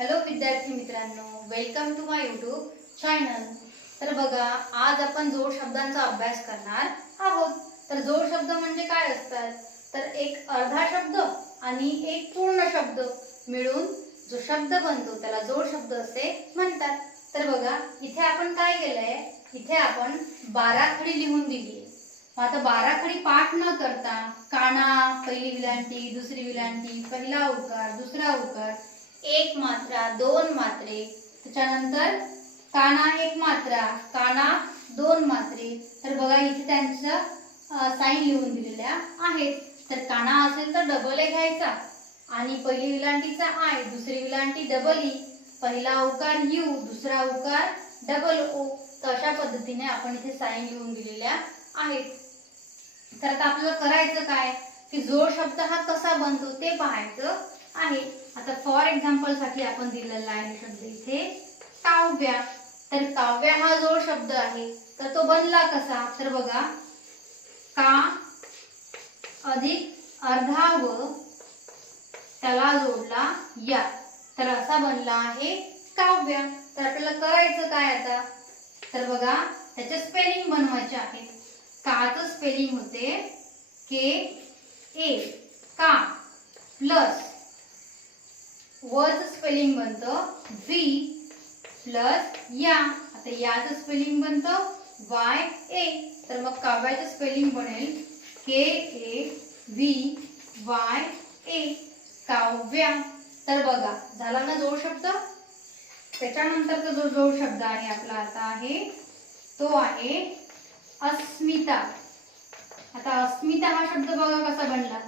Hello विद्यार्थी मित्रांनो, welcome to my YouTube channel. तर बघा, आज आपण जोड शब्दांचा अभ्यास करणार आहोत। तर जोड शब्द म्हणजे काय असतात? तर एक अर्धा शब्द आणि एक पूर्ण शब्द मिळून जो शब्द बनतो त्याला जोड शब्द असे म्हणतात। तर बघा, इथे आपण काय केलंय, इथे आपण 12 खडी लिहून दिली आहे। आता 12 खडी पाठ न करता काना, पहिली विलांटी, दुसरी विलांटी, पहिला उकार, दुसरा उकार, एक मात्रा, दोन मात्रे, त्याच्यानंतर काना एक मात्रा, काना दोन मात्रे। तर बघा, इथे त्यांचं साइन लिहून दिलेल्या आहेत। तर काना असेल तर डबल ए घ्यायचा आणि पहिली विलांटीचा आय, दुसरी विलांटी डबल ई, पहिला उकार यू, दुसरा उकार डबल ओ। तर अशा पद्धतीने आपण इथे साइन लिहून दिलेल्या आहेत। तर आता आपल्याला करायचं काय की जोड शब्द हा कसा बनतो ते पाहायचं आहे। आता फॉर एक्झाम्पल साठी आपण दिलेला आहे शब्द इथे काव्या। तर काव्या हा जोड शब्द आहे, तर तो बनला कसा? तर बघा, का अधिक अर्धा व त्याला जोडला या, तर असा बनला आहे काव्य। तर आपल्याला करायचं काय आता? तर बघा, त्याचे स्पेलिंग बनवायचे आहेत। काचं स्पेलिंग होते के ए, का, प्लस वचं स्पेलिंग बनतं व्ही प्लस या। आता याचं स्पेलिंग बनतं वाय ए, तर मग काव्याचं स्पेलिंग बनेल के ए व्ही वाय ए, काव्या। तर बघा, झाला ना जोड शब्द। त्याच्यानंतरचा जो जोड शब्द आहे आपला आता आहे तो आहे अस्मिता। आता अस्मिता हा शब्द बघा कसा बनला।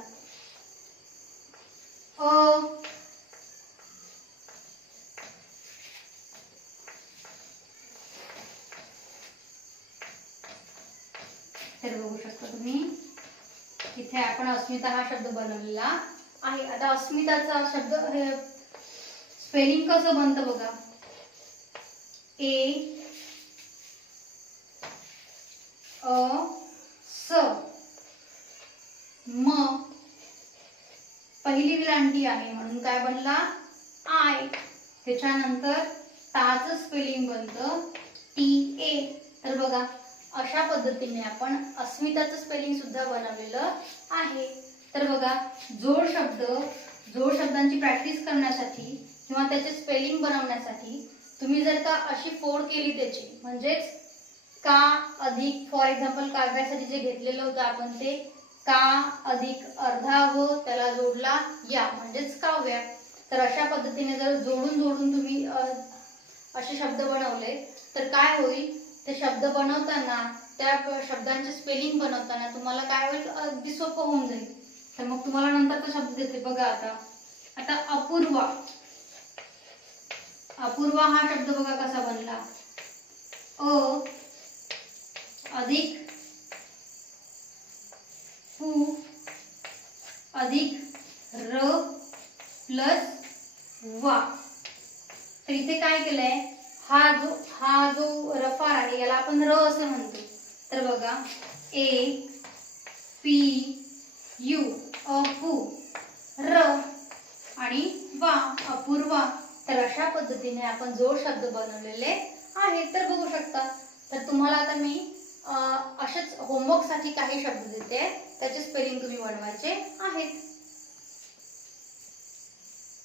तर बघू शकता तुम्ही, इथे आपण अस्मिता हा शब्द बनवलेला आहे। आता अस्मिताचा शब्द स्पेलिंग कसं बनतं बघा, ए अ स म, पहिली विलांटी आहे म्हणून काय बनला आय। त्याच्यानंतर ताचं स्पेलिंग बनतं टी ए। तर बघा, अशा पद्धतीने आपण अस्मिताचं स्पेलिंग सुद्धा बनवलेलं आहे। तर बघा, जोड शब्दांची प्रॅक्टिस करण्यासाठी किंवा त्याचे स्पेलिंग बनवण्यासाठी तुम्ही जर का अशी फोड केली त्याची, म्हणजेच का अधिक, फॉर एक्झाम्पल काव्यासाठी जे घेतलेलं होतं आपण ते का अधिक अर्धा व त्याला जोडला या म्हणजेच काव्या। तर अशा पद्धतीने जर जोडून तुम्ही असे शब्द बनवले तर काय होईल, ते शब्द बनवताना, त्या शब्दांचे स्पेलिंग बनवताना तुम्हाला काय होईल, अगदी सोपं होऊन जाईल। तर मग तुम्हाला नंतरचा शब्द देते बघा। आता अपूर्वा। अपूर्वा हा शब्द बघा कसा बनला, अ अधिक पु अधिक र प्लस वा। तर इथे काय केलंय, हा जो रफार आहे याला आपण र असं म्हणतो। तर बघा, ए पी यू, अपू र आणि वा, अपूर्वा। तर अशा पद्धतीने आपण जोड शब्द बनवलेले आहेत। तर बघू शकता, तर तुम्हाला आता मी असेच होमवर्क साठी काही शब्द देते, त्याचे स्पेलिंग तुम्ही बनवायचे आहेत।